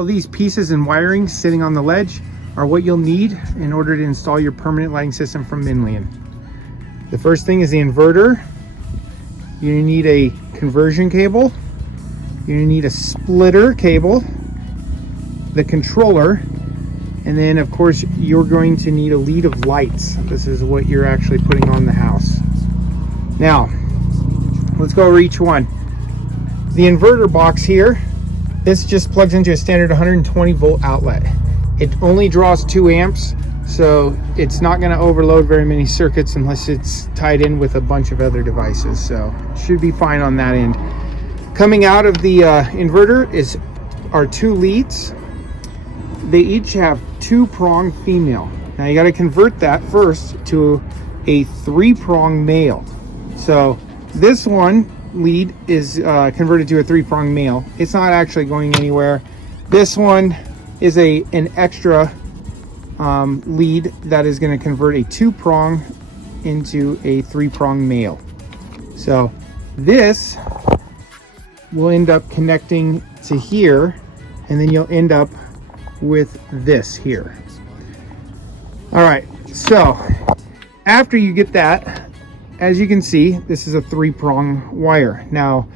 All these pieces and wiring sitting on the ledge are what you'll need in order to install your permanent lighting system from Minleon. The first thing is the inverter. You need a conversion cable. You need a splitter cable, the controller, and then of course you're going to need a lead of lights. This is what you're actually putting on the house. Now, let's go over each one. The inverter box here, this just plugs into a standard 120 volt outlet. It only draws 2 amps, so it's not going to overload very many circuits unless it's tied in with a bunch of other devices, so it should be fine on that end. Coming out of the inverter are 2 leads. They each have 2-prong female. Now you got to convert that first to a 3-prong male. So this one lead is converted to a 3-prong male. It's not actually going anywhere. This one is an extra lead that is going to convert a 2-prong into a 3-prong male. So this will end up connecting to here, and then you'll end up with this here. All right, so after you get that, as you can see, this is a 3-prong wire. Now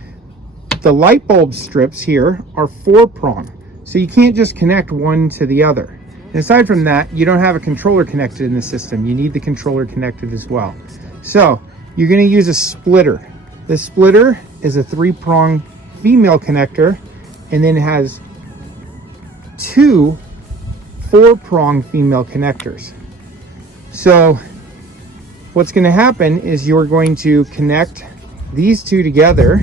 the light bulb strips here are 4-prong, so you can't just connect one to the other. And aside from that, you don't have a controller connected in the system. You need the controller connected as well. So you're going to use a splitter. The splitter is a 3-prong female connector, and then it has 2 4-prong female connectors. So what's going to happen is you're going to connect these 2 together,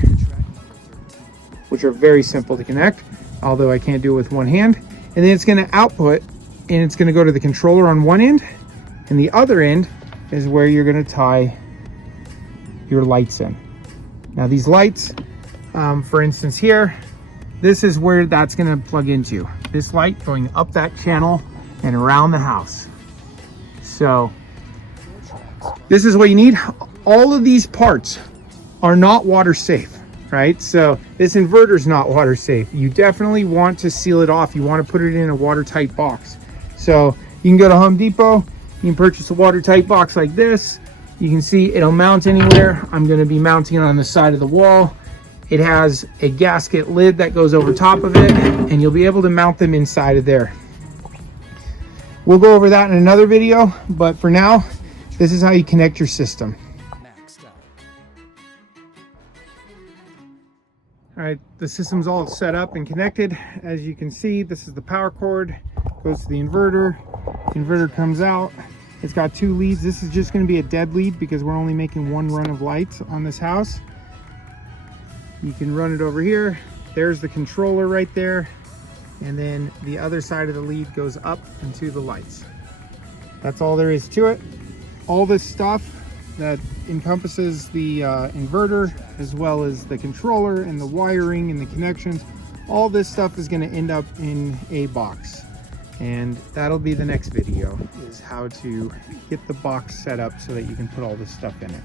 which are very simple to connect, although I can't do it with one hand. And then it's going to output, and it's going to go to the controller on one end, and the other end is where you're going to tie your lights in. Now these lights, for instance here, this is where that's going to plug into. This light going up that channel and around the house. So this is what you need. All of these parts are not water safe, right? So this inverter is not water safe. You definitely want to seal it off. You want to put it in a watertight box. So you can go to Home Depot, you can purchase a watertight box like this. You can see it'll mount anywhere. I'm going to be mounting it on the side of the wall. It has a gasket lid that goes over top of it, and you'll be able to mount them inside of there. We'll go over that in another video, but for now, this is how you connect your system. All right, the system's all set up and connected. As you can see, this is the power cord, goes to the inverter. The inverter comes out. It's got 2 leads. This is just going to be a dead lead because we're only making 1 run of lights on this house. You can run it over here. There's the controller right there. And then the other side of the lead goes up into the lights. That's all there is to it. All this stuff that encompasses the inverter, as well as the controller and the wiring and the connections, all this stuff is going to end up in a box. And that'll be the next video, is how to get the box set up so that you can put all this stuff in it.